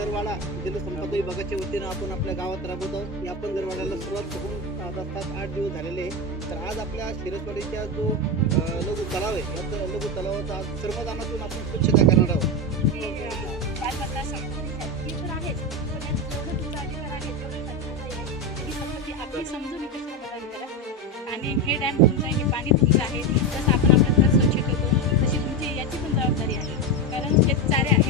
पंधरवाडा जलसंपदा विभागाच्या वतीनं आपण आपल्या गावात राबवत आहोत या पंधरवाड्याला सुरुवात होऊन आता सात आठ दिवस झालेले आहे. तर आज आपल्या शिरसवाडीच्या जो लघु तलाव आहे या लघु तलावाचा आज श्रमदानातून आपण स्वच्छता करणार आहोत. आपली समजून आणि हे डॅम तुमचं आहे हे पाणी तुमचं आहे जसं आपण आपलं स्वच्छ ठेवतो तशी तुमची याची पण जबाबदारी आहे. कारण शेतचाऱ्या आहे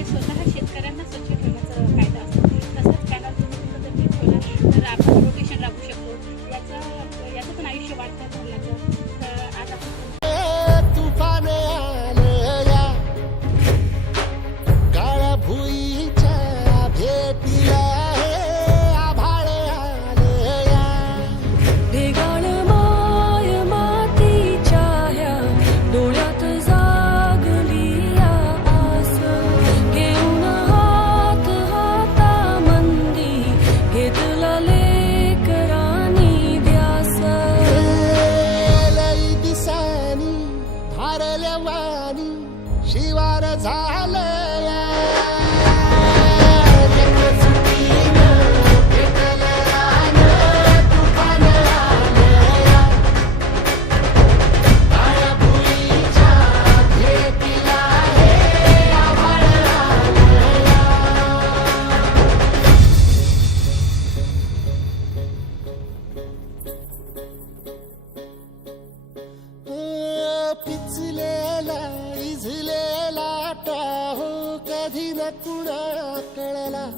वाणी शिवार झालया. पिचलेला इझलेला टाहो कधी न कुणा कळला.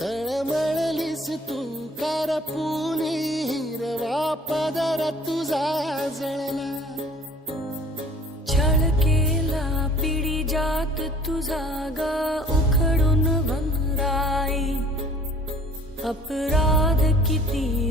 तळमळलीस तू करपुनी हिरवा पदर तुझा जळला. छळ केला पिढी जात तुझा ग उखडून भंगराई. अपराध किती